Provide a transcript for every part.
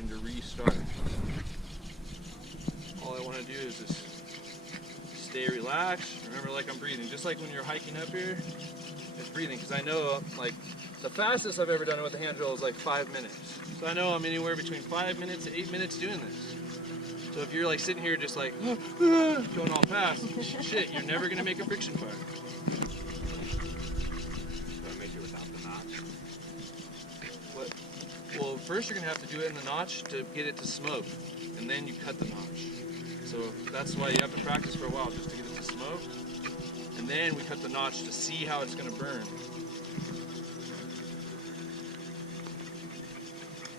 and to restart. All I want to do is just stay relaxed. Remember, like I'm breathing, just like when you're hiking up here, it's breathing, because I know like the fastest I've ever done it with a hand drill is like 5 minutes. So I know I'm anywhere between 5 minutes to 8 minutes doing this. So if you're like sitting here just like going all fast, shit, you're never gonna make a friction fire. Gotta make it without the notch. What? Well, first you're gonna have to do it in the notch to get it to smoke, and then you cut the notch. So that's why you have to practice for a while, just to get it to smoke. And then we cut the notch to see how it's gonna burn.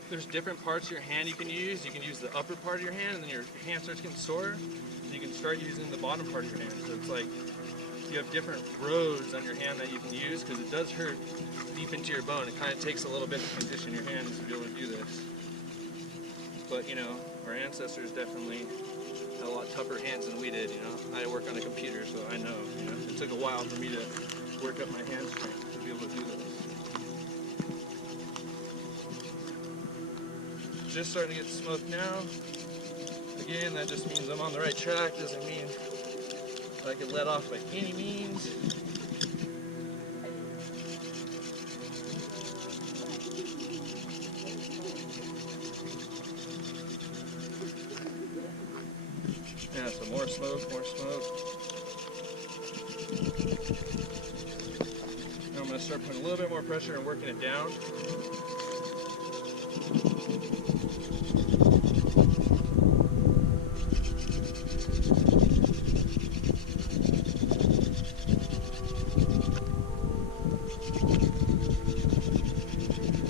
There's different parts of your hand you can use. You can use the upper part of your hand, and then your hand starts getting sore. You can start using the bottom part of your hand. So it's like you have different rows on your hand that you can use, because it does hurt deep into your bone. It kind of takes a little bit to condition your hands to be able to do this. But you know, our ancestors definitely had a lot tougher hands than we did, you know. I work on a computer, so I know, you know. It took a while for me to work up my hand strength to be able to do this. Just starting to get smoke now. Again, that just means I'm on the right track. Doesn't mean I can let off by any means. Yeah, so more smoke, more smoke. Now I'm going to start putting a little bit more pressure and working it down.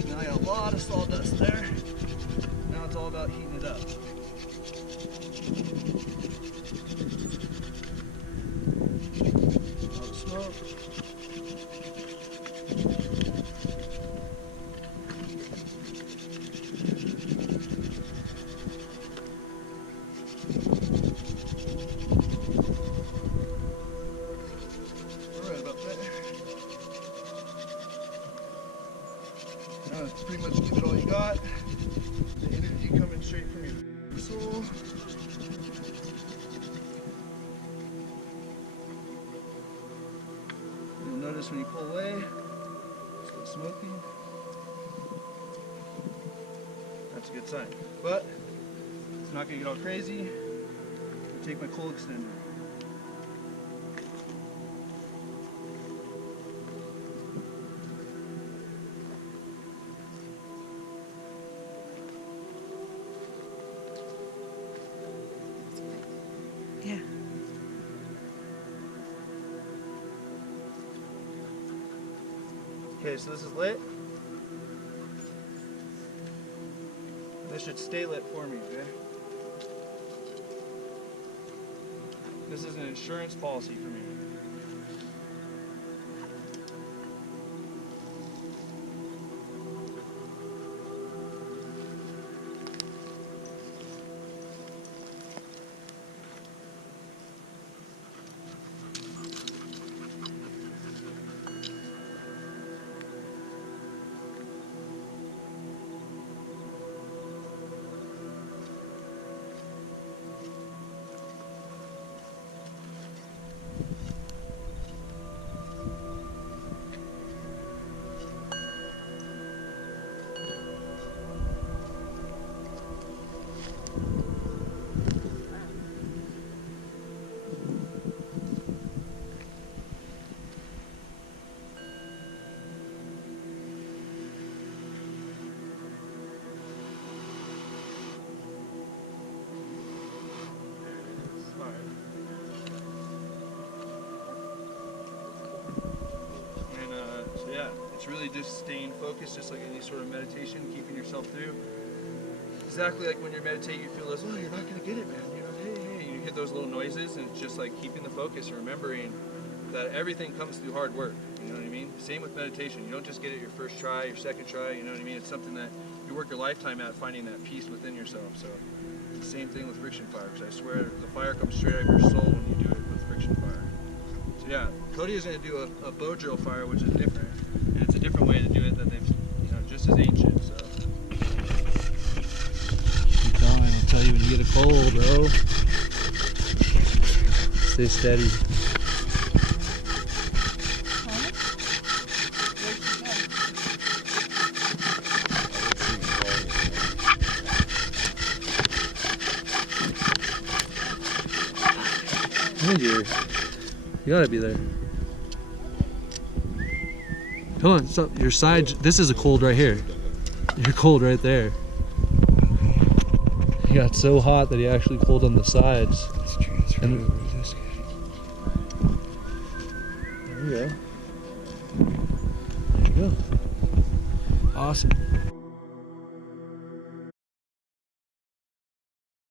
Now I got a lot of sawdust there. Now it's all about heating it up. Smoke. All right, about there. Now it's pretty much give it all you got. The energy coming straight from your soul. Notice when you pull away, it's smoking. That's a good sign. But it's not going to get all crazy. I'll take my coal extender. Yeah. Okay, so this is lit. This should stay lit for me, okay? This is an insurance policy for me. Yeah, it's really just staying focused, just like any sort of meditation, keeping yourself through. Exactly like when you're meditating, you feel this, oh, you're not going to get it, man. You know, hey, you hear those little noises, and it's just like keeping the focus and remembering that everything comes through hard work. You know what I mean? Same with meditation. You don't just get it your first try, your second try. You know what I mean? It's something that you work your lifetime at, finding that peace within yourself. So it's the same thing with friction fire, because I swear the fire comes straight out of your soul when you do it with friction fire. So yeah, Kody is going to do a bow drill fire, which is different, and it's a different way to do it that they've, you know, just as ancient. So getting cold, bro. Stay steady. You gotta be there. Come on, stop. Your side. This is a cold right here. You're cold right there. He got so hot that he actually cold on the sides. Let's transfer And- over this guy. There you go. There you go. Awesome.